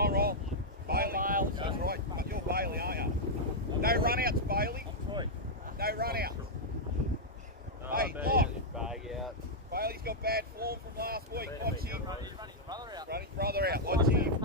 on roll. Bailey. That's right. But you're Bailey, aren't you? No run outs, Bailey. No run outs. Hey, look. Bailey's got bad form from last week. Watch him. Run his brother out. Watch him.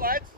lads.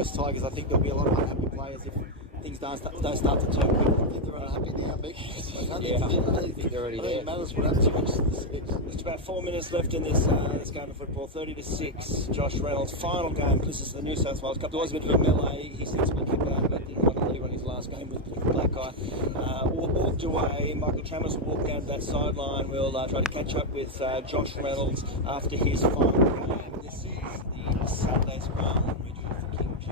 West Tigers. I think there'll be a lot of unhappy players if things don't start to turn quick. I think they're unhappy now, Mick. I think it matters what happens. Just about 4 minutes left in this game of football. 30-6. Josh Reynolds' final game. This is the New South Wales Cup. There was a bit of a melee. He sensibly kicked out, but didn't want to leave on his last game with the black eye. Walked away. Michael Chalmers will walk down to that sideline. We'll try to catch up with Josh Reynolds after his final game. This is the Saturday Scrum. We're doing it for King G.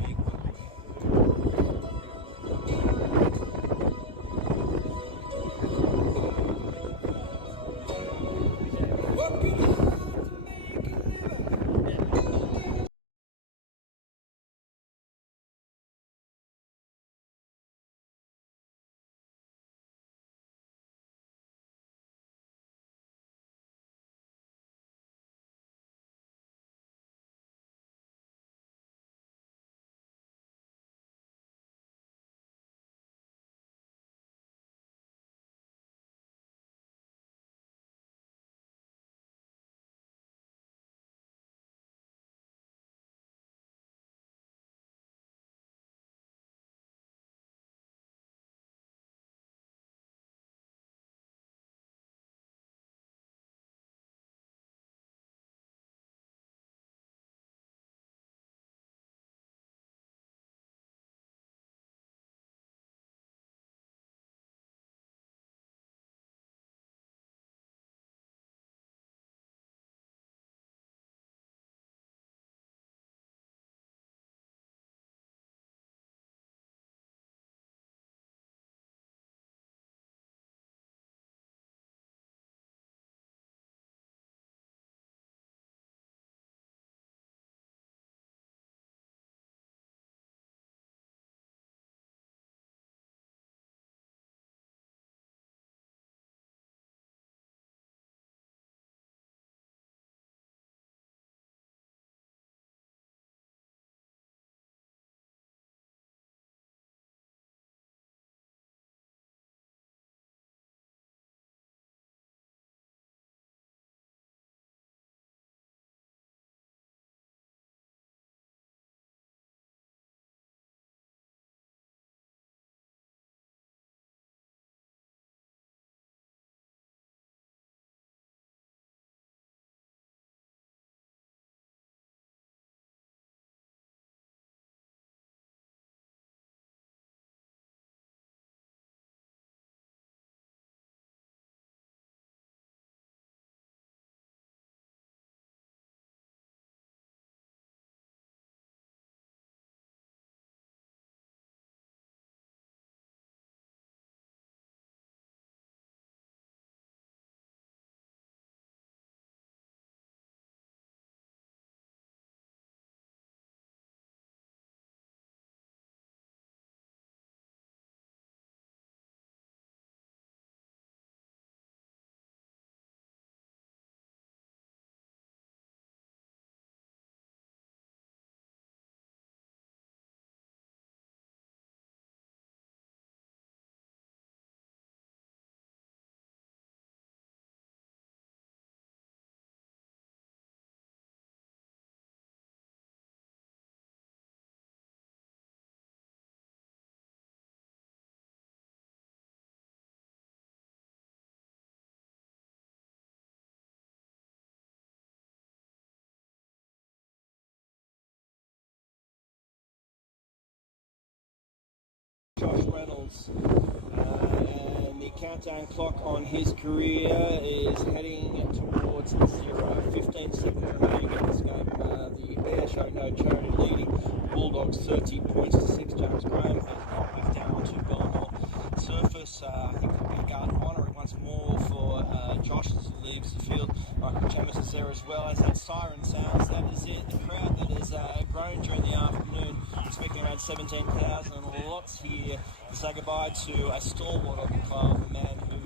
Josh Reynolds, and the countdown clock on his career is heading towards 0. 15 seconds remaining in this game. The Bears show no charity, leading Bulldogs 30 points to 6. James Graham has knocked back down to Belmore surface. I think it'll be a guard honour once more for Josh as he leaves the field. Michael Chalmers is there as well. As that siren sounds, that is it. The crowd that has grown during the afternoon, expecting around 17,000, and lots here to say goodbye to a stalwart of the club, a man who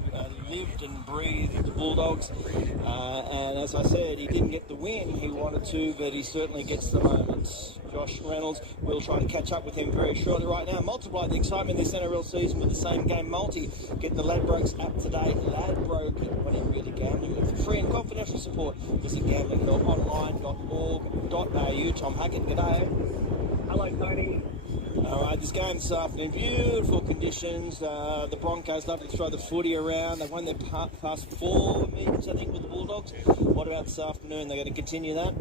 lived and breathed the Bulldogs. And as I said, he didn't get the win he wanted to, but he certainly gets the moments. Josh Reynolds, we'll try to catch up with him very shortly. Right now, multiply the excitement this NRL season with the same game multi. Get the Ladbrokes app today. Ladbroke, when you're really gambling. For free and confidential support, visit gamblinghelponline.org.au. Tom Hackett, g'day. Hello, Tony. All right, this game this afternoon, beautiful conditions. The Broncos love to throw the footy around. They won their past 4 meetings, I think, with the Bulldogs. What about this afternoon? They're going to continue that?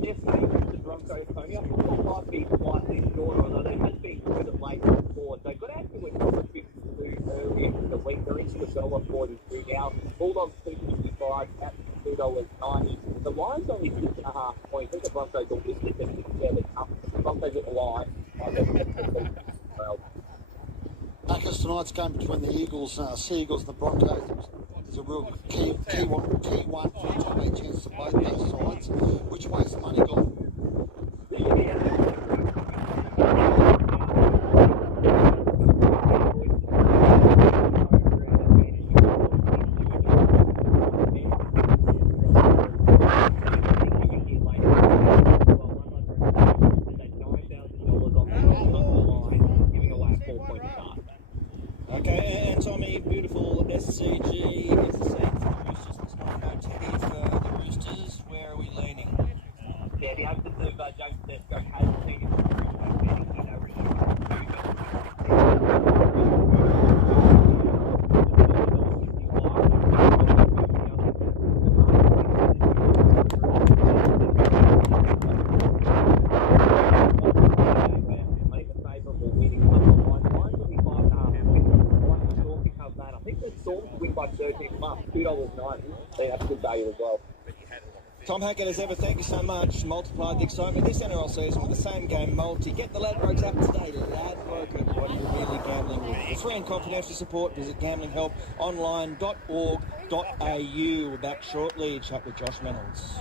Yes, the Broncos, Tony. I think it might be slightly shorter, although they has been good at late before. They got out to a $1.52 earlier in the week. They're into $1.43 now. Bulldogs $2.55 at $2.90. The line's only 6.5 points. I think the Broncos will win this and it's fairly tough. The Broncos at the line. Well, Because tonight's game between the Seagulls and the Broncos is a real key one for the top 8 chance of both those sides. Which way's the money gone? Okay, and Tommy, beautiful SCG is the same for the Roosters. It's not no Teddy for the Roosters. Where are we leaning? Yeah, the absence of James Tedesco has seen $2.90. They have good value as well. Tom Hackett, as ever, thank you so much. Multiplied the excitement this NRL season with the same game multi. Get the Ladbrokes app today. Ladbroke, what you're really gambling with. For free and confidential support, visit gamblinghelponline.org.au. We're back shortly. Chat with Josh Reynolds.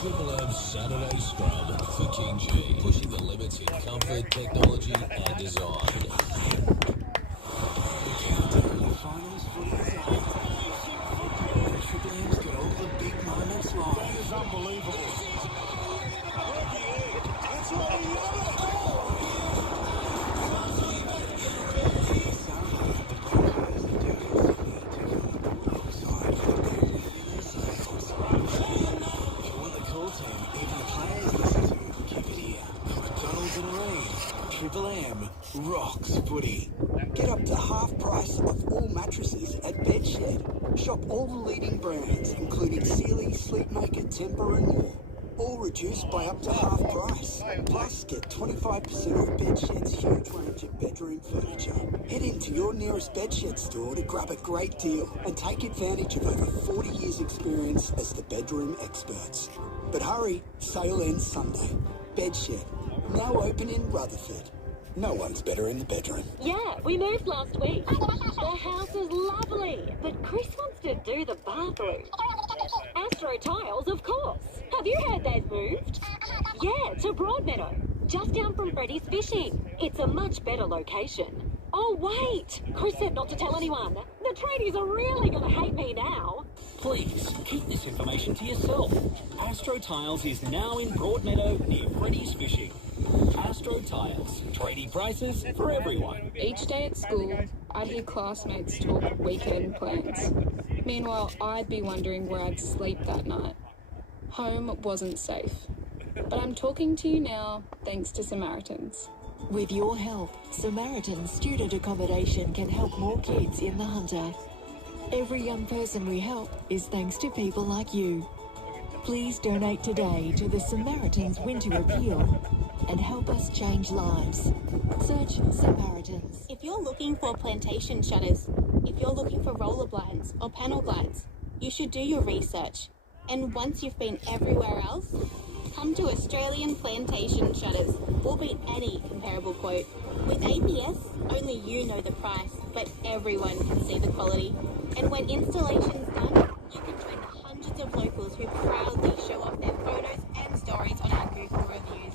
Triple M Saturday Scrub for King G. Pushing the limits in comfort, technology and design. Unbelievable. That's what he Triple M rocks footy. Get up to half price of all mattresses at Bedshed. Shop all the leading brands, including Sealy, Sleepmaker, Tempur and more. All reduced by up to half price. Plus, get 25% off Bedshed's huge range of bedroom furniture. Head into your nearest Bedshed store to grab a great deal and take advantage of over 40 years' experience as the bedroom experts. But hurry, sale ends Sunday. Bedshed, now open in Rutherford. No one's better in the bedroom. Yeah, we moved last week. The house is lovely, but Chris wants to do the bathroom. Astro Tiles, of course. Have you heard they've moved? Yeah, to Broadmeadow, just down from Freddy's Fishing. It's a much better location. Oh, wait! Chris said not to tell anyone. The tradies are really going to hate me now. Please, keep this information to yourself. Astro Tiles is now in Broadmeadow near Freddy's Fishing. Astro Tiles, tradie prices for everyone. Each day at school, I'd hear classmates talk weekend plans. Meanwhile, I'd be wondering where I'd sleep that night. Home wasn't safe. But I'm talking to you now thanks to Samaritans. With your help, Samaritan's student accommodation can help more kids in the Hunter. Every young person we help is thanks to people like you. Please donate today to the Samaritans Winter Appeal and help us change lives. Search Samaritans. If you're looking for plantation shutters, if you're looking for roller blinds or panel blinds, you should do your research. And once you've been everywhere else, come to Australian Plantation Shutters. We'll beat any comparable quote. With APS, only you know the price, but everyone can see the quality. And when installation's done, you can join the hundreds of locals who proudly show off their photos and stories on our Google reviews.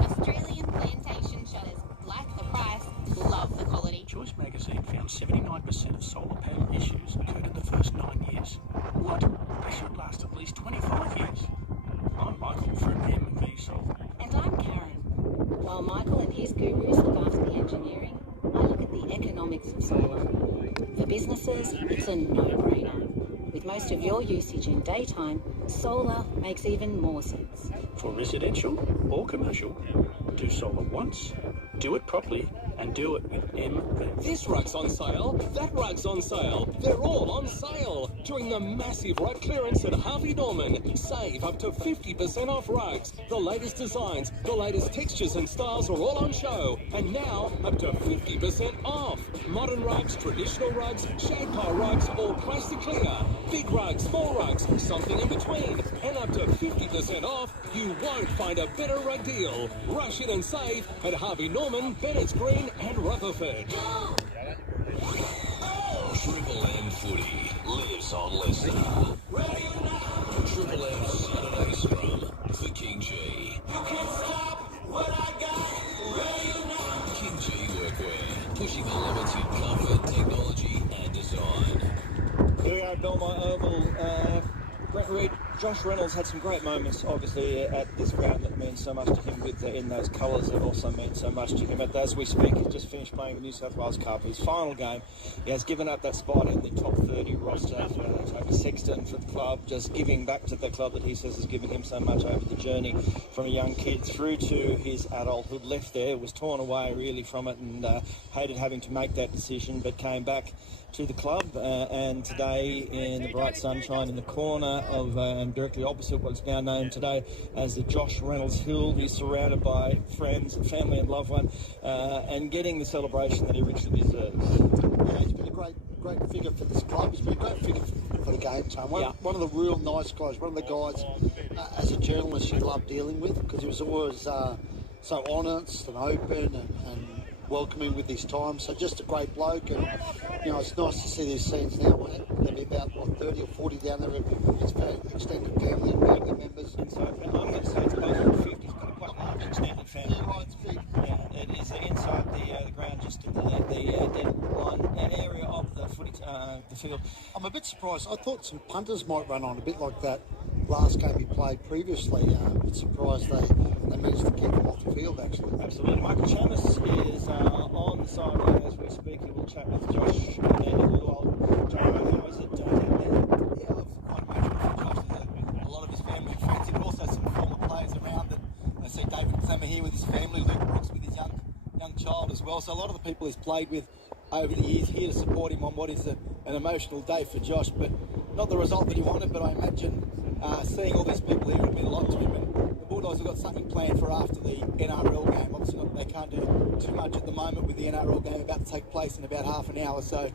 Australian Plantation Shutters. Like the price, love the quality. Choice magazine found 79% of solar panel issues occurred in the first 9 years. What? They should last at least 25 years. I'm Michael from M&V Solar. And I'm Karen. While Michael and his gurus look after the engineering, I look at the economics of solar. For businesses, it's a no-brainer. With most of your usage in daytime, solar makes even more sense. For residential or commercial, do solar once, do it properly, and do it with MV. This rug's on sale, that rug's on sale. They're all on sale during the massive rug clearance at Harvey Norman. Save up to 50% off rugs. The latest designs, the latest textures and styles are all on show. And now, up to 50% off. Modern rugs, traditional rugs, shade pile rugs, all priced to clear. Big rugs, small rugs, something in between. And up to 50% off, you won't find a better rug deal. Rush in and save at Harvey Norman, Bennett's Green and Rutherford. Triple M footy lives on Leicester. Triple M Saturday Scrum for King G. You can't stop what I got. King G Workwear, pushing the limits in comfort, technology and design. Here we are at Belmont Oval. Brent Reid, Josh Reynolds had some great moments, obviously, at this ground that means so much to him in those colours that also mean so much to him. As we speak, he's just finished playing the New South Wales Cup. His final game, he has given up that spot in the top 30 roster to take a sexton for the club, just giving back to the club that he says has given him so much over the journey from a young kid through to his adulthood. Left there, was torn away really from it and hated having to make that decision, but came back to the club and today in the bright sunshine in the corner of and directly opposite what's now known today as the Josh Reynolds Hill, he's surrounded by friends, family and loved one and getting the celebration that he richly deserves. Yeah, he's been a great figure for this club. He's been a great figure for the game, Tom. One of the real nice guys, one of the guys as a journalist you love dealing with because he was always so honest and open and welcoming with his time, so just a great bloke, and you know it's nice to see these scenes now. There'll be about 30 or 40 down there of his extended family and family members. Inside, I'm going to say it's close to 50. He's got quite a large extended family. Yeah, right, it's big. Yeah, it is inside the ground, just in the dead line area of the footy, the field. I'm a bit surprised. I thought some punters might run on a bit like that last game he played previously. I'm a bit surprised they managed to keep him off the field, actually. Absolutely. Michael Chamis is on the sideline as we speak. He will chat with Josh and then in a little while. John, how is it down there? Yeah, I've quite emotional for Josh. There's a lot of his family and friends, and also some former players around that. I see David Clemmer here with his family, Luke Brooks with his young child as well. So a lot of the people he's played with over the years here to support him on what is an emotional day for Josh, but not the result that he wanted. But I imagine seeing all these people here would mean a lot to him. And the Bulldogs have got something planned for after the NRL game. Obviously, they can't do too much at the moment with the NRL game about to take place in about half an hour. So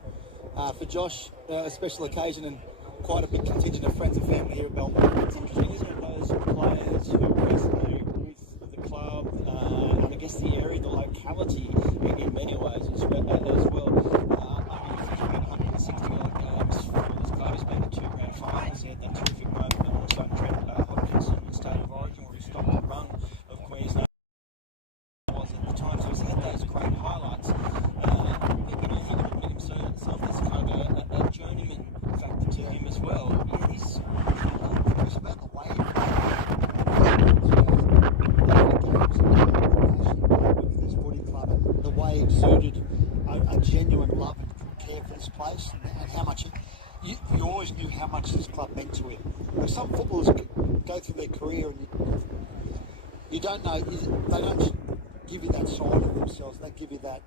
for Josh, a special occasion and quite a big contingent of friends and family here at Belmont. It's interesting, isn't it, those players who resonate with the club and I guess the area, the locality in many ways as well. He's been 160 odd games for this club. He's been to 2 grand finals. He had that terrific moment on the side of Trent Hopkinson in State of Origin where he stopped the run of Queensland. Was at the time, so he's had those great highlights. But you know, he would admit himself as kind of a journeyman factor to him as well. He's about the way this footy club and the way he exuded a genuine love and care for this place and how much you always knew how much this club meant to him. Like some footballers go through their career and you don't know, they don't give you that side of themselves, they give you that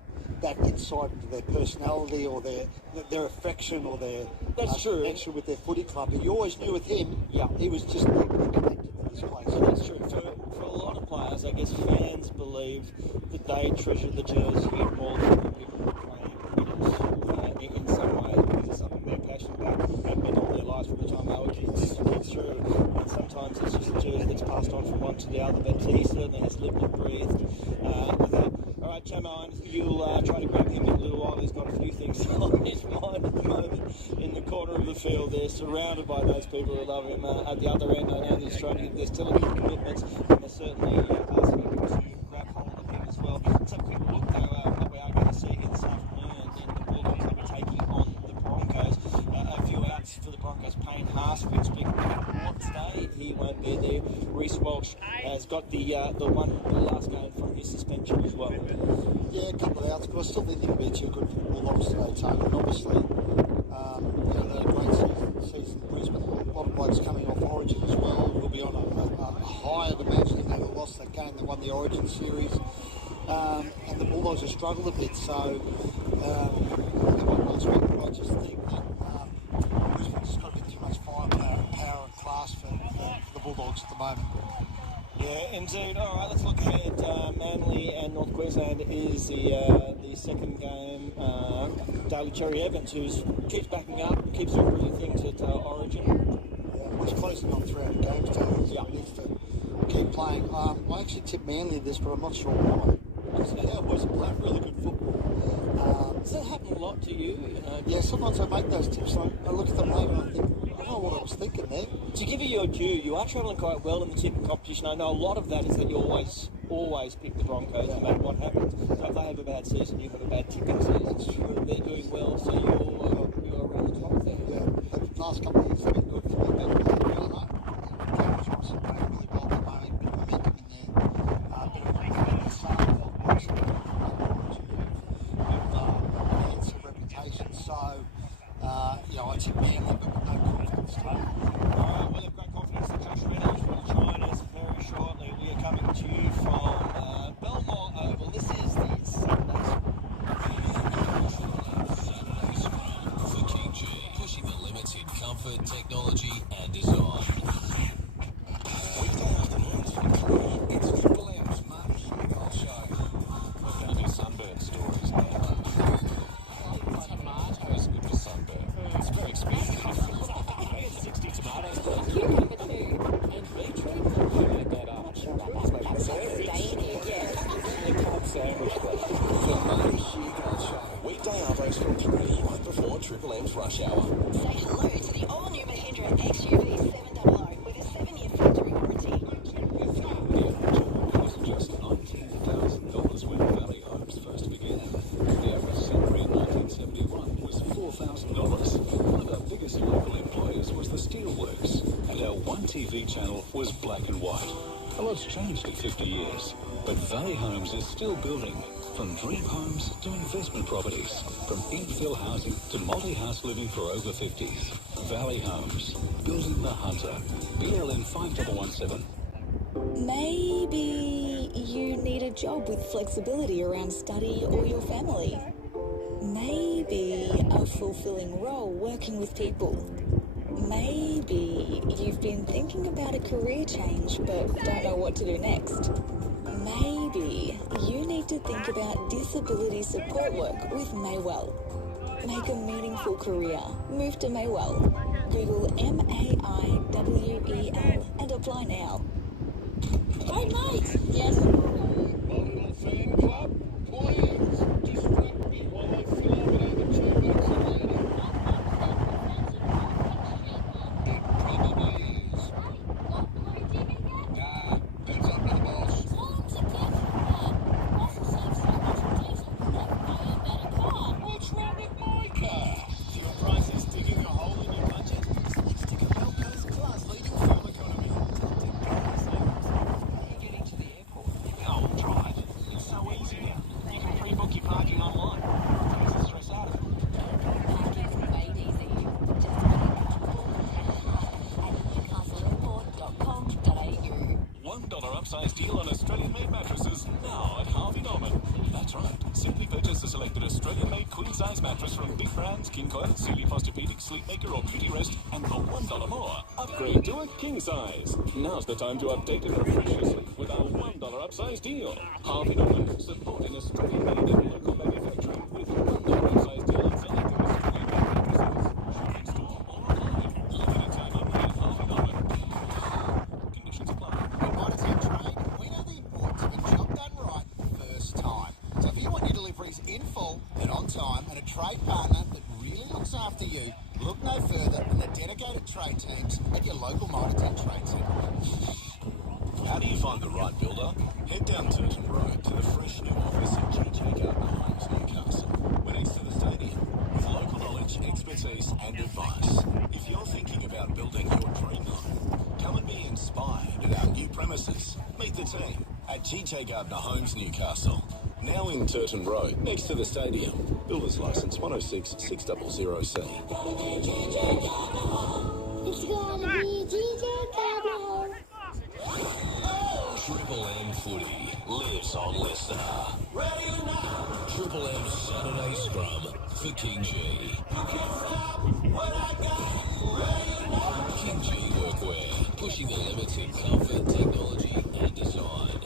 insight into their personality or their affection or their connection with their footy club. But you always knew with him, he was just deeply connected to this place. So that's true. For a lot of players, I guess fans believe that they treasure the jersey more than the people who play in some way because it's something they're passionate about and been all their lives from the time they were kids through. And sometimes it's just a jersey that's passed on from one to the other, but he certainly has lived and breathed with that. All right, Chamo, you'll try to grab him in a little while. He's got a few things on his mind at the moment in the corner of the field. They're surrounded by those people who love him. At the other end, I know there's television commitments, and they're certainly asking him to grab hold of him as well. Let's have a quick look, though, what we are going to see here this afternoon. And the Bulldogs will be taking on the Broncos. A few outs for the Broncos. Payne Haas, we've been speaking about today. He won't be there. Reece Walsh has got the last game from his suspension as well. Yeah, a couple of outs, but I still think it'll be too good for the Bulldogs today, Tony. And obviously, they had a great season in Brisbane. A lot of blokes coming off Origin as well. We'll be be on a high, I'd imagine, if they lost that game. They won the Origin series. And the Bulldogs have struggled a bit, so I just think that Brisbane's just got a bit too much power and class for the Bulldogs at the moment. Yeah, indeed. All right, let's look ahead. Manly and North Queensland is the second game. Daly Cherry Evans, who keeps backing up, keeps doing brilliant things at Origin. Yeah, well, he's closing on 300 games, Daly. Yeah. He needs to keep playing. I actually tipped Manly this, but I'm not sure why. The Cowboys are playing really good football. Does that happen a lot to you? Yeah, sometimes I make those tips. I look at them later and I think, I don't know what I was thinking there. To give you your due, you are travelling quite well in the tipping competition. I know a lot of that is that you always pick the Broncos no matter what happens. So if they have a bad season, you have a bad tipping season. That's true. They're doing well, so you're around the top there. Yeah, the last couple of years have been good for me, but Cowboys obviously playing really well at the moment, bit of momentum in there, bit of reputation, so I tip Manly, but with no confidence today. Alright, we'll have great confidence that Josh Reynolds will join us very shortly. We are coming to you from Belmore Oval. This is the Sunday Scrum for King G, pushing the limits in comfort, technology, and design. Weekday afternoons from 3, it's Triple M's Marty Hugo Show. We're going to do sunburn stories now. Tomato is good for sunburn. It's very expensive. 60 tomatoes. Cucumber too. And beetroot. I made that up. Let's make a sandwich. The Marty Hugo Show. Weekday hours from 3, right before Triple M's rush hour. Say hello to the all-new Mahindra XUV 700 with a 7-year factory warranty. It was just $19,000 when Valley Homes first began. The average salary in 1971 was $4,000. One of our biggest local employers was the Steelworks, and our one TV channel was black and white. A lot's changed in 50 years, but Valley Homes is still building. From dream homes to investment properties, from infill housing to multi-house living for over 50s. Valley Homes, building the Hunter. BLN 5117. Maybe you need a job with flexibility around study or your family. Maybe a fulfilling role working with people. Maybe you've been thinking about a career change but don't know what to do next. Maybe you need to think about disability support work with Maywell. Make a meaningful career. Move to Maywell. Google MAIWEL and apply now. Hey mate! Yes? My little fan club, please distract me while I fill up another 2 bucks a lady. It probably is. Nah, that's up to the boss. What's wrong with my car? Fuel prices digging a hole in your budget? Stick a Belco's class-leading fuel economy. Getting to the airport. Oh, drive. It's so easy now. You can pre-book your parking online. Takes the stress out of it. Parking made easy. Just at newcastleairport.com.au. $1 upsize deal on Australian-made mattresses now at Harvey Norman. That's right. Simply purchase a selected Australian-made queen-size mattress from big brands King Coil, Sealy Posturepedic, Sleepmaker or Beauty Rest, and for $1 more, upgrade to a king size. Now's the time to update and refresh your sleep with our $1 upsize deal. Harvey Norman, supporting Australian-made and local manufacturing with $1 upsize deal on selected Australian-made mattresses. Shopping store or online. Limited time only at Harvey Norman. Conditions apply. Commodity trade, we know the importance of a job done right first time. So if you want your deliveries in full and on time and a trade partner that really looks after you, look no further than the dedicated trade teams at your local Mitre 10 Trade Centre. How do you find the right builder? Head down Turton Road to the fresh new office at GJ Gardner Homes, Newcastle. We're next to the stadium with local knowledge, expertise and advice. If you're thinking about building your dream home, come and be inspired at our new premises. Meet the team at GJ Gardner Homes, Newcastle. Now in Turton Road, next to the stadium. Builder's Licence 106 600C. It's gonna be GJ Gardner Home. footy lives on Leicester. Ready or not? Triple M Saturday Scrum for King G. You can't stop what I got. Ready or not? King G Workwear, pushing the limits in comfort, technology and design.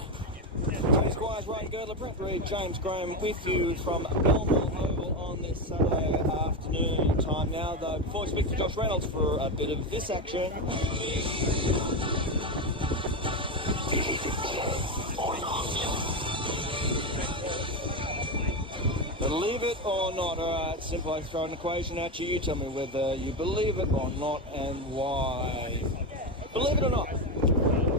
Tony Squires, Ryan Girdler, Brett Reid, James Graham with you from Belmore Oval on this Saturday afternoon. Time now, though, before we speak to Josh Reynolds for a bit of this action. Believe it or not. All right, simple. I throw an equation at you. You tell me whether you believe it or not and why. Believe it or not,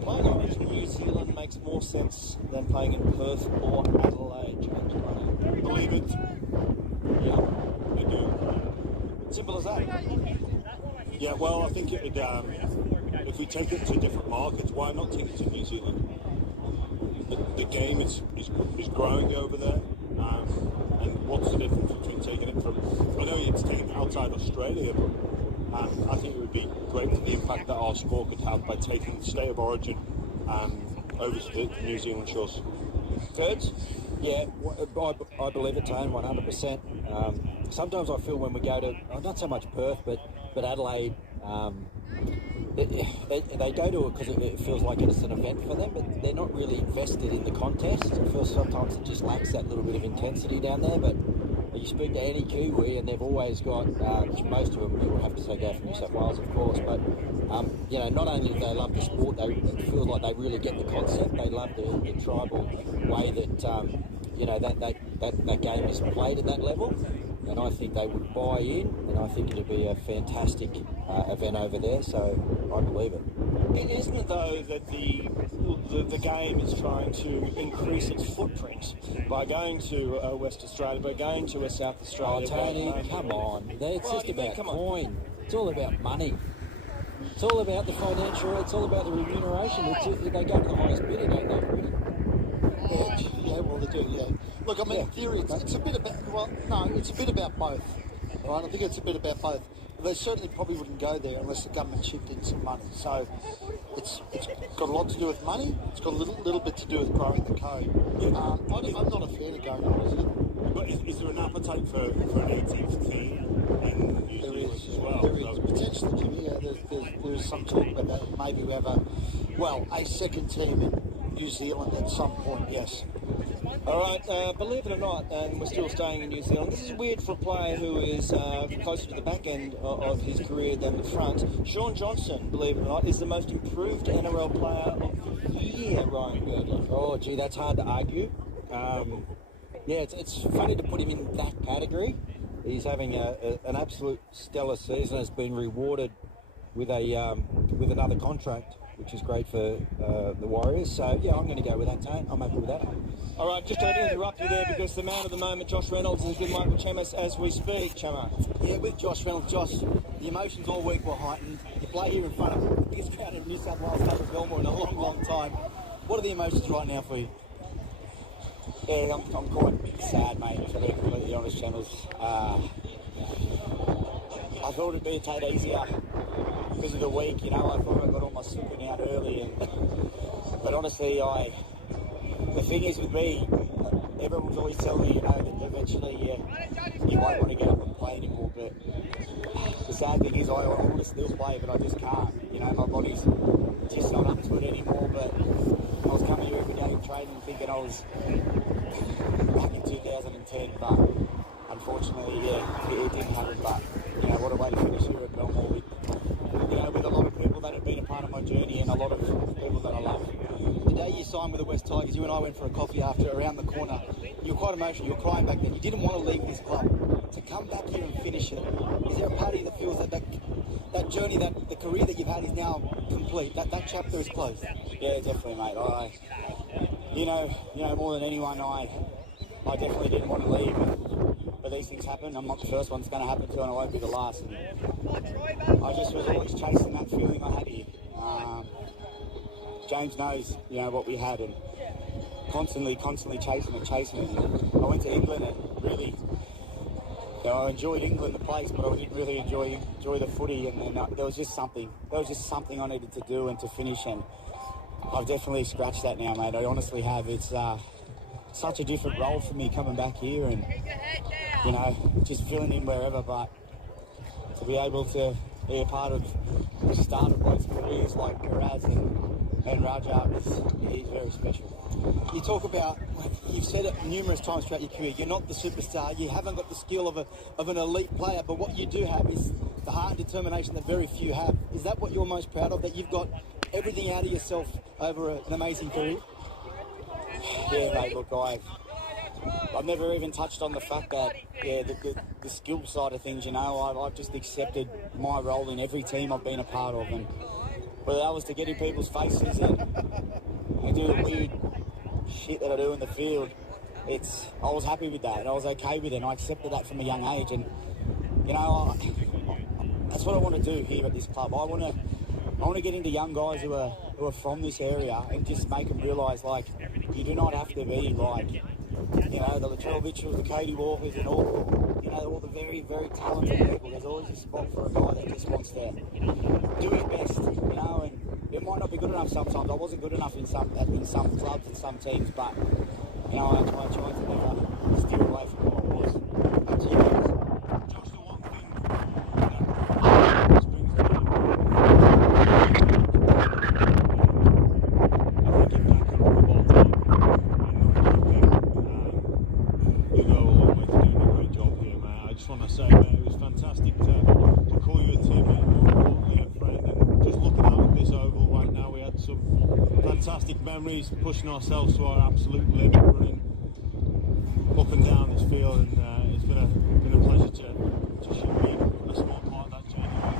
playing Origin New Zealand makes more sense than playing in Perth or Adelaide. James Graham. Believe it. Yeah, I do. simple as that. Yeah, well, I think it would, if we take it to different markets, why not take it to New Zealand? The game is growing over there. And what's the difference between taking it from... I know it's taken outside Australia, but I think it would be great for the impact that our sport could have by taking the state of origin over to the New Zealand shores. Kurds? Yeah, I believe it, Tone, 100%. Sometimes I feel when we go to, not so much Perth, but Adelaide, they go to it because it feels like it's an event for them, but they're not really invested in the contest. It feels sometimes it just lacks that little bit of intensity down there, but you speak to any Kiwi and they've always got, most of them, they will have to say go from New South Wales, of course, but, you know, not only do they love the sport, it feels like they really get the concept. They love the tribal way that, you know, that game is played at that level. And I think they would buy in, and I think it'd be a fantastic event over there, so I believe it. Isn't it, though, that the game is trying to increase its footprint by going to West Australia, by going to South Australia? Oh, Tony, come on. It's just about coin. It's all about money. It's all about the financial, it's all about the remuneration. They go to the highest bidder, don't they? Yeah, well, they do, yeah. Look, I mean, in theory, it's a bit about, well, no, it's a bit about both, right? I think it's a bit about both. They certainly probably wouldn't go there unless the government chipped in some money. So it's got a lot to do with money. It's got a little bit to do with growing the code. I'm not a fan of going to New Zealand. But is there an appetite for an 18th team in New Zealand as well? There is potentially, Jimmy. There's some talk about that. Maybe we have a second team in New Zealand at some point, yes. All right, believe it or not, and we're still staying in New Zealand, this is weird for a player who is closer to the back end of his career than the front. Sean Johnson, believe it or not, is the most improved NRL player of the year, Ryan Girdler. Oh, gee, that's hard to argue. Yeah, it's funny to put him in that category. He's having an absolute stellar season, has been rewarded with another contract, which is great for the Warriors. So, yeah, I'm going to go with that, Tone. I'm happy with that. All right, just to interrupt you there because the man of the moment, Josh Reynolds, is with Michael Chemis as we speak. Chema. Yeah, with Josh Reynolds. Josh, the emotions all week were heightened. You play here in front of the biggest crowd in New South Wales, Taylor Belmore, in a long, long time. What are the emotions right now for you? Yeah, I'm quite sad, mate, to be completely honest, Chemis. I thought it'd be a tad easier because of the week, you know. I thought I got all my slipping out early, but honestly, the thing is with me, everyone's always telling me, you know, that eventually you won't want to get up and play anymore, but the sad thing is I want to still play, but I just can't. You know, my body's just not up to it anymore, but I was coming here every day training thinking I was back in 2010, but unfortunately, it didn't happen. But, you know, what a way to finish here at Belmore with a lot of people that have been a part of my journey and a lot of people that I love. The day you signed with the West Tigers, you and I went for a coffee after around the corner. You were quite emotional. You were crying back then. You didn't want to leave this club. To come back here and finish it, is there a part of you that feels that journey, that the career that you've had is now complete? That chapter is closed? Yeah, definitely, mate. You know, more than anyone, I definitely didn't want to leave. But these things happen. I'm not the first one that's going to happen to, and I won't be the last. And I just was always chasing that feeling I had here. James knows, you know, what we had, and constantly chasing it. I went to England and really, you know, I enjoyed England, the place, but I didn't really enjoy the footy. And then there was just something I needed to do and to finish. And I've definitely scratched that now, mate. I honestly have. It's such a different role for me coming back here and, you know, just filling in wherever, but to be able to be a part of the start of both careers like Karaz and Rajab is very special. You talk about, you've said it numerous times throughout your career, you're not the superstar, you haven't got the skill of an elite player, but what you do have is the heart and determination that very few have. Is that what you're most proud of, that you've got everything out of yourself over an amazing career? Yeah, mate, look, I've never even touched on the fact that, yeah, the skill side of things, you know, I've just accepted my role in every team I've been a part of, and whether that was to get in people's faces and do the weird shit that I do in the field, I was happy with that, and I was okay with it, and I accepted that from a young age, and, you know, that's what I want to do here at this club. I want to get into young guys who are from this area and just make them realise, like, you do not have to be like, you know, the Latrell Mitchells, the Cody Walkers and all, you know, all the very, very talented people. There's always a spot for a guy that just wants to do his best, you know, and it might not be good enough sometimes. I wasn't good enough in some clubs and some teams, but, you know, I tried to never steer away from what I was. Up to you guys. Josh, the one thing that springs to mind, I think if that can rub off you go a long way to doing a great job here, mate. I just want to say, mate, it was fantastic to call you a teammate, more importantly a friend, and just looking out at this oval right now, we had some fantastic memories, pushing ourselves to our absolute limit, running up and down this field, and it's been a pleasure to be a small part of that journey. I'm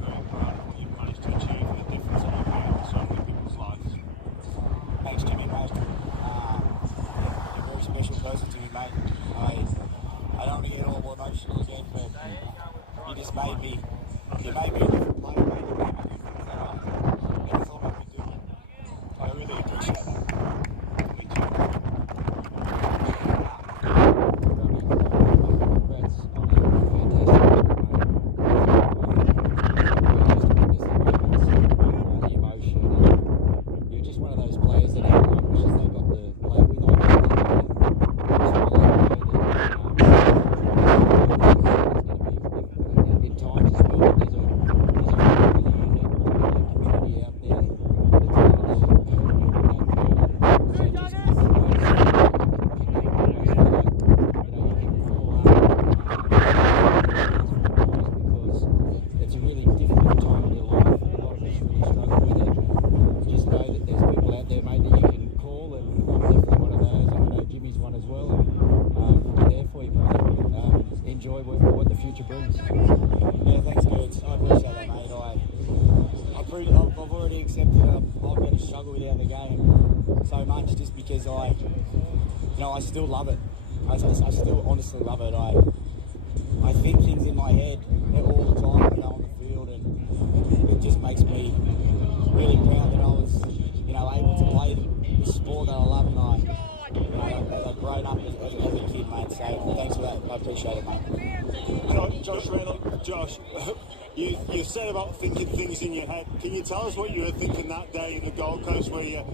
very proud of what you've managed to achieve and the difference that you've made in so many people's lives. Thanks, Jimmy, mate. You're a very special person to me, mate. I don't want to get all emotional again, but you just made me a different player, mate. You made me do things that I never thought I could do. I really appreciate that. Me too. You're just one of those players that everyone wishes they got to play with. In times as well, there's a really unique community out there that's it's a really difficult time in your life. A lot of us really struggle with it. Just know that there's people out there, mate, that you can call, and I'm definitely one of those, and I know Jimmy's one as well. We'll be there for you, brother. Enjoy what the future brings. Yeah, thanks, Gerds. I appreciate that, mate. I've already accepted I'm going to struggle without the game so much just because I still love it. I still honestly love it. I think things in my head all the time when I'm on the field, and it just makes me really proud that I was, able to play the sport that I love, and I've grown up as a kid, mate. So thanks for that. I appreciate it, mate. Josh Reynolds, Josh, you said about thinking things in your head. Can you tell us what you were thinking that day in the Gold Coast where you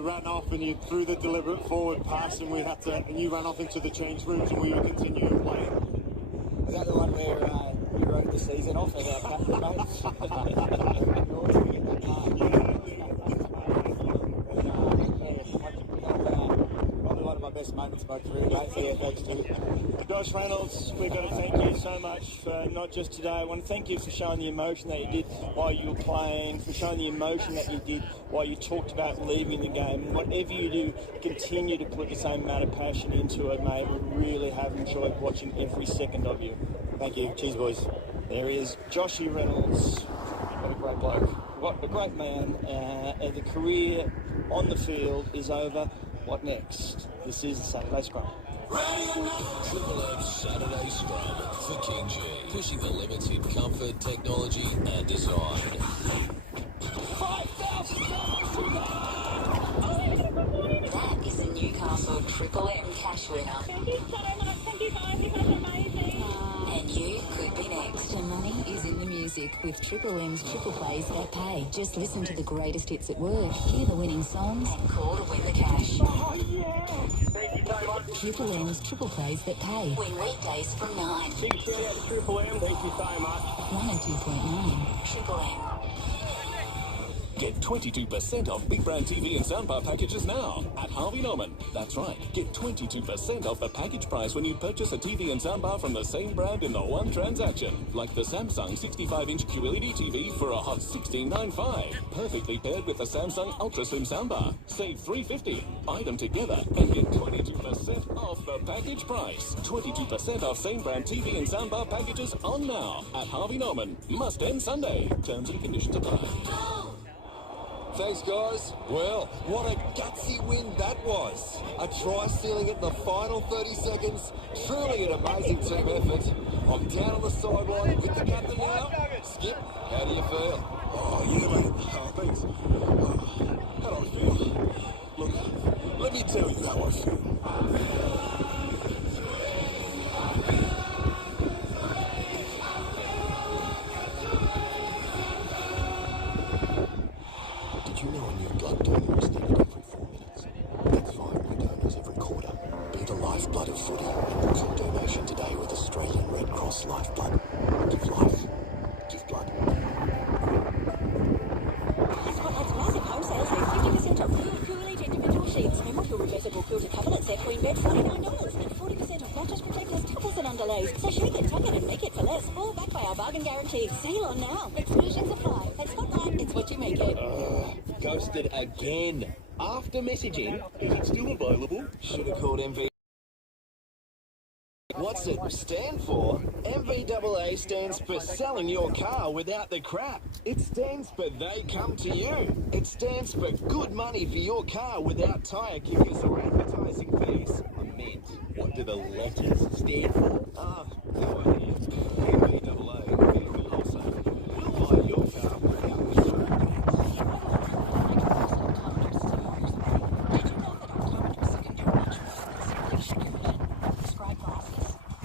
ran off and you threw the deliberate forward pass and you ran off into the change rooms and we were continuing playing? Is that the one where you wrote the season off as our captain, mate? You always forget that part. Probably one of my best moments of my career, mate. So yeah, thanks to you. Josh Reynolds, we've got to thank you so much for not just today. I want to thank you for showing the emotion that you did while you were playing, for showing the emotion that you did while you talked about leaving the game. Whatever you do, continue to put the same amount of passion into it, mate. We really have enjoyed watching every second of you. Thank you. Cheers, boys. There he is, Joshy Reynolds. What a great bloke. What a great man. And the career on the field is over. What next? This is the Saturday Scrum. Triple M's Saturday Scrum for King G. Pushing the limits in comfort, technology and design. That is the Newcastle Triple M cash winner. Thank you so much. Thank you guys. You guys are amazing. And you could be next. The money is in the music. music with Triple M's Triple Plays That Pay. Just listen to the greatest hits at work, hear the winning songs, call to win the cash. Oh, yeah! Thank you so much. Triple M's Triple Plays That Pay. Win weekdays from 9. Big shout out to Triple M. Thank you so much. 102.9 Triple M. Get 22% off big brand TV and soundbar packages now at Harvey Norman. That's right. Get 22% off the package price when you purchase a TV and soundbar from the same brand in the one transaction. Like the Samsung 65-inch QLED TV for a hot $16.95. Perfectly paired with the Samsung Ultra Slim soundbar. Save $3.50. Buy them together and get 22% off the package price. 22% off same brand TV and soundbar packages on now at Harvey Norman. Must end Sunday. Terms and conditions apply. Thanks, guys. Well, what a gutsy win that was. A try stealing it in the final 30 seconds. Truly an amazing team effort. I'm down on the sideline with the captain now. Skip, how do you feel? Oh, yeah, mate. Oh, thanks. How do I feel? Look, let me tell you how I feel. Did you know a new blood donor is needed every 4 minutes? That's 5 new donors every quarter. Be the lifeblood of footy. Book your donation today with Australian Red Cross Lifeblood. Give life. Give blood. Spotlight's massive home sales with 50% off Coolidge individual sheets. Memorial reversible quilted coverlet set queen bed $49 and 40% off mattress protectors, towels and underlays. So shake it, tuck it and make it for less. All backed by our bargain guarantee. Sale on now. Exclusions apply. At Spotlight, it's what you make it. Ghosted again. After messaging, is it still available? Should have called MV. What's it stand for? MVAA stands for selling your car without the crap. It stands for they come to you. It stands for good money for your car without tyre kickers or advertising fees. I meant, what do the letters stand for? No idea. MVAA Vehicle Wholesale. We'll buy your car without the crap.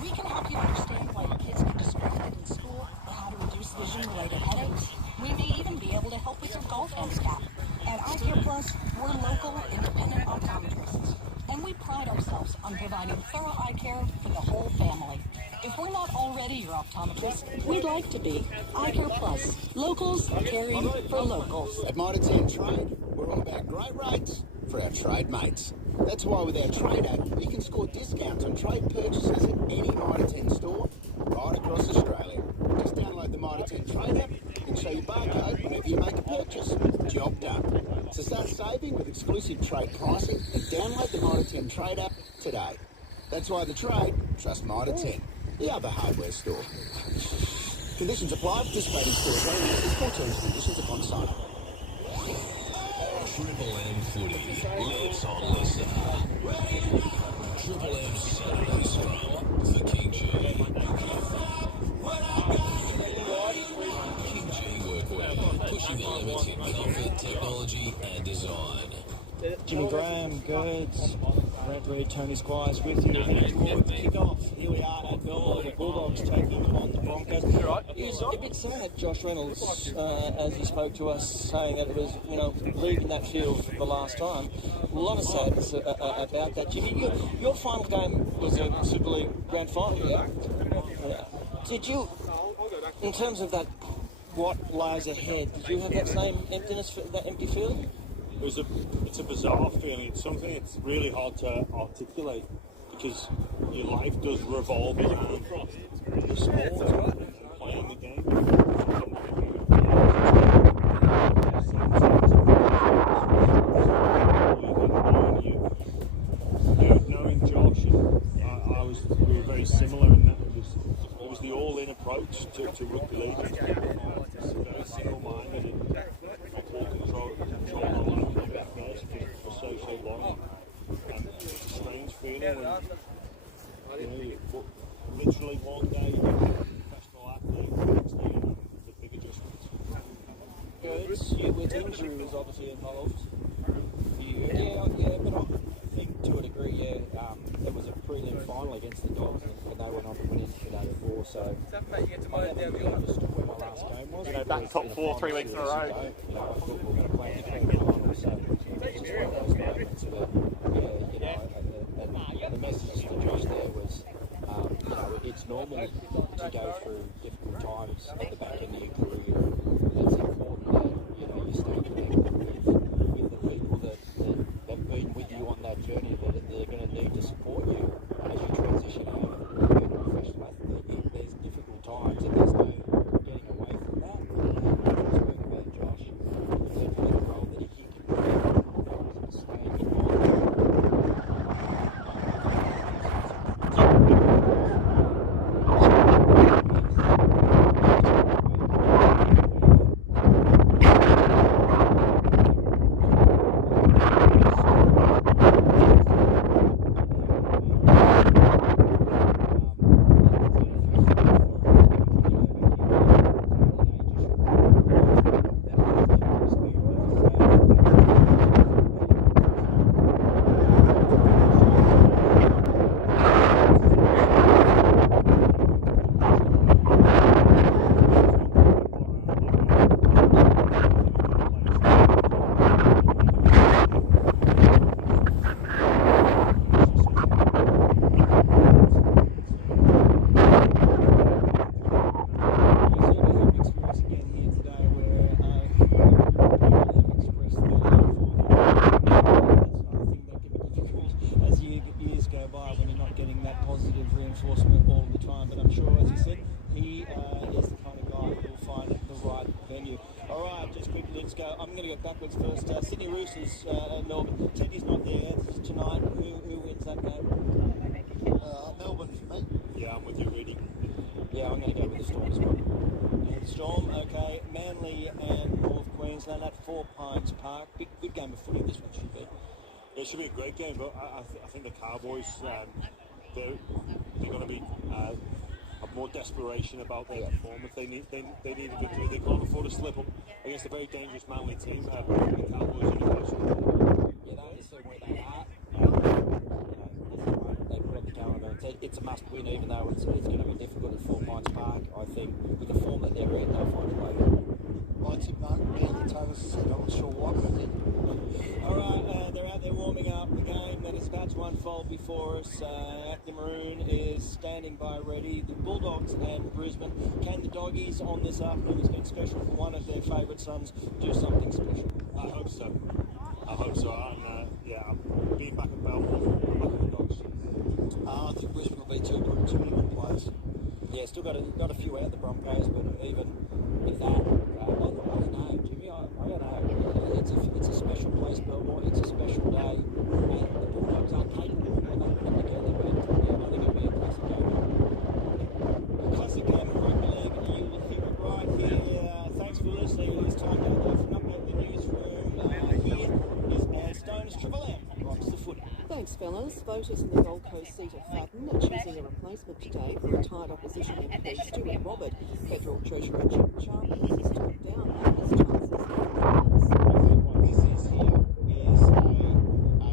We can help you understand why your kids get distracted in school or how to reduce vision-related headaches. We may even be able to help with your golf handicap. At iCare Plus, we're local, independent optometrists, and we pride ourselves on providing thorough eye care for the whole family. If we're not already your optometrist, we'd like to be. iCare Plus, locals caring for locals. At Mitre 10 Trade, we're all about great rates for our trade mates. That's why with our Trade app, you can score discounts on trade purchases at any Mitre 10 store right across Australia. Just download the Mitre 10 Trade app and show your barcode whenever you make a purchase. Job done. So start saving with exclusive trade pricing and download the Mitre 10 Trade app today. That's why the trade trust Mitre 10, the other hardware store. Conditions apply. Participating stores only. There's 4 terms and conditions upon sign up. Triple M footy. Let's all listen. Triple M Saturday Scrum for King J. King J Workwear, pushing the limits in comfort, technology, and design. Jimmy Graham, Gerds, Brent Reed, Tony Squires with you. Kick off. Here we are at Belmore. The Bulldogs taking on the Broncos. It's a bit sad, Josh Reynolds, as he spoke to us, saying that it was, leaving that field for the last time. A lot of sadness about that. Jimmy, your final game was a Super League Grand Final, yeah? Did you, in terms of that, what lies ahead, did you have that same emptiness, that empty feeling? It's a bizarre feeling. It's something it's really hard to articulate because your life does revolve around the sport and playing the game. Knowing Josh, we were very similar in that it was the all-in approach to rugby league. It's very single-minded and control for so long. And it's a strange feeling when literally one day you're a professional athlete, the next day you're the big adjustments. Good. With injury was obviously involved. Yeah, but I think to a degree, it was a prelim final against the Dogs, and they went on to win it in 2004. So I haven't really understood when my last last game was. You know, back top 4 3 weeks in a row. You know, I thought we were going to play the final, so it's just one of those moments where, yeah, you know, and the message to Josh there was, you know, it's normal to go through difficult times at the back end of your career. It's important that, you know, you stay connected with the people that have been with you on that journey, that are going to need to support you as you transition out of being a professional athlete. There's difficult times and there's no getting away from that. We spoke about Josh in terms of the role that he can play, staying involved. Reinforcement all the time, but I'm sure, as he said, he is the kind of guy who will find the right venue. All right, just quickly, let's go. I'm going to go backwards first. Sydney Roosters, Melbourne. Teddy's not there tonight. Who wins that game? Melbourne for me. Yeah, I'm with you, Reedy. Yeah, I'm going to go with the Storm as well. Yeah, the Storm, okay. Manly and North Queensland at 4 Pines Park. Good game of footy this one should be. It should be a great game, but I think the Cowboys, they're going to be have more desperation about their performance. They need a victory. They can't afford to slip up against a very dangerous Manly team. The Cowboys and Newcastle. Yeah, they understand where they are. They put up the calendar. It's a must win, even though it's going to be difficult at 4 Pines Park. I think with the form that they're in, they'll find a way. I tip Manly Tigers said I'm not sure what, but then. All right, they're out there warming up. The game that is about to unfold before us. The Maroon is standing by ready. The Bulldogs and Brisbane. Can the Doggies on this afternoon has been special for one of their favourite sons do something special? I hope so. And being back at Belmont, I'm back at the Dogs. I think Brisbane will be too many good players. Yeah, still got a few out, the Broncos, but even with that, I don't know, Jimmy, I don't know. It's a special place, Belmont. It's a special day, and the Bulldogs are capable when they put it together. But yeah, I think it'll be a classic game. A classic game of rugby league. You will hear it right here. Thanks for listening. It's time now to open up the newsroom. Here is Ann Stone's Triple M. Rocks the footy. Thanks, fellas. Voters in the Gold Coast seat of Fadden are choosing a replacement today for retired opposition MP Stuart Robert. Federal Treasurer Jim Chalmers has talked down Labor's chances. What this is here is a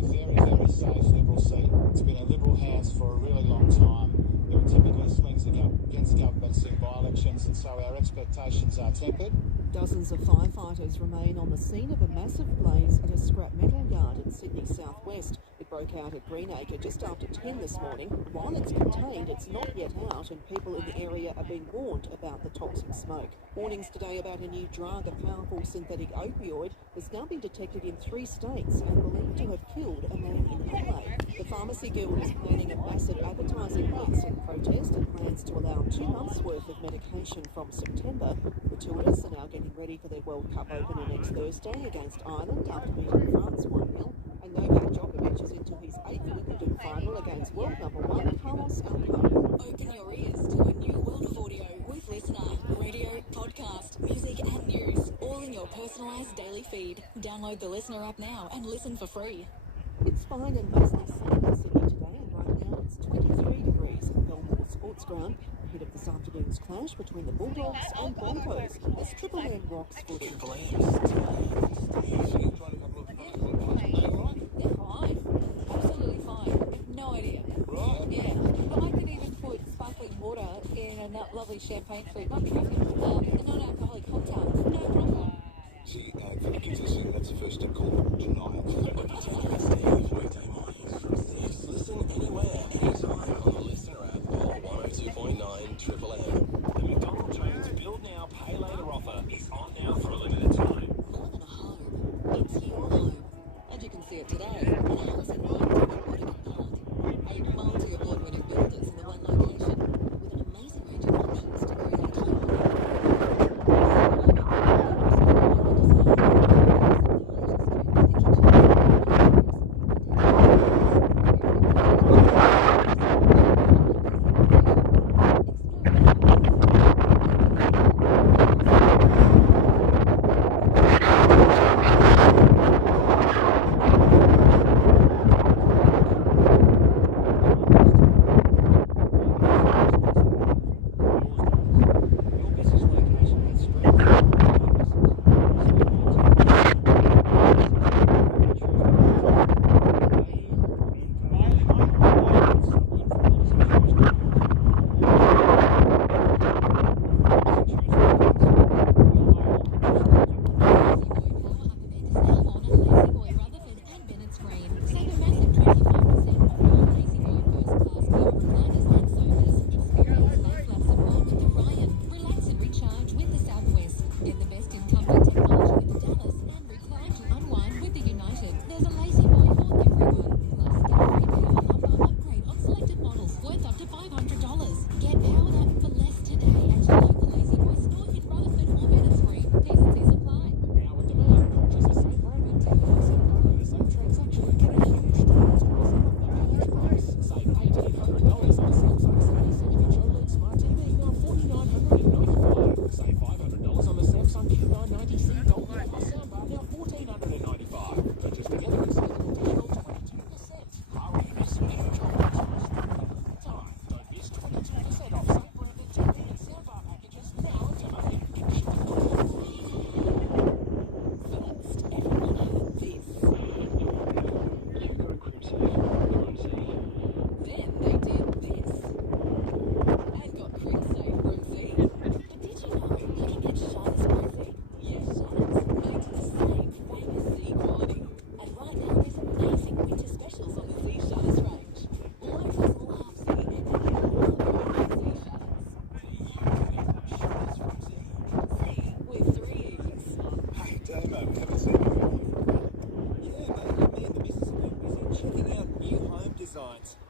very, very safe Liberal seat. It's been in Liberal hands for a really long time. There are typically swings against governments in by-elections, and so our expectations are tempered. Dozens of firefighters remain on the scene of a massive blaze at a scrap metal yard in Sydney's southwest. It broke out at Greenacre just after 10 this morning. While it's contained, it's not yet out, and people in the area are being warned about the toxic smoke. Warnings today about a new drug, a powerful synthetic opioid, has now been detected in 3 states and believed to have killed a man in Adelaide. The Pharmacy Guild is planning a massive advertising blitz in protest and plans to allow 2 months' worth of medication from September. Matildas are now getting ready for their World Cup opener next Thursday against Ireland after beating France 1-0. And Novak Djokovic is into his 8th Wimbledon final against world number 1 Carlos Alcaraz. Open your ears to a new world of audio with Listener. Radio, podcast, music and news, all in your personalised daily feed. Download the Listener app now and listen for free. It's fine and mostly sunny in Sydney today, and right now it's 23 degrees at Belmore Sports Ground. Ahead of this afternoon's clash between the Bulldogs and Broncos as Triple M rocks footy. They're fine. Absolutely fine. No idea. Right. Yeah. But I could even put sparkling water in lovely champagne food, not traffic, the non-alcoholic cocktails, no problem. See, for the kids listening, that's the first step called denial. Listen anywhere, anytime on the Listener app or 102.9 Triple M. The McDonald Trains Build Now, Pay Later offer is on now for a limited time. More than a home, it's your home. And you can see it today at Housing Market in a multi-award-winning builders in the one location with an amazing range of options to create your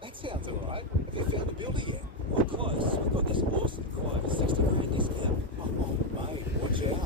That sounds alright. Have you found a builder yet? Well, close. We've got this awesome quote, 60 grand this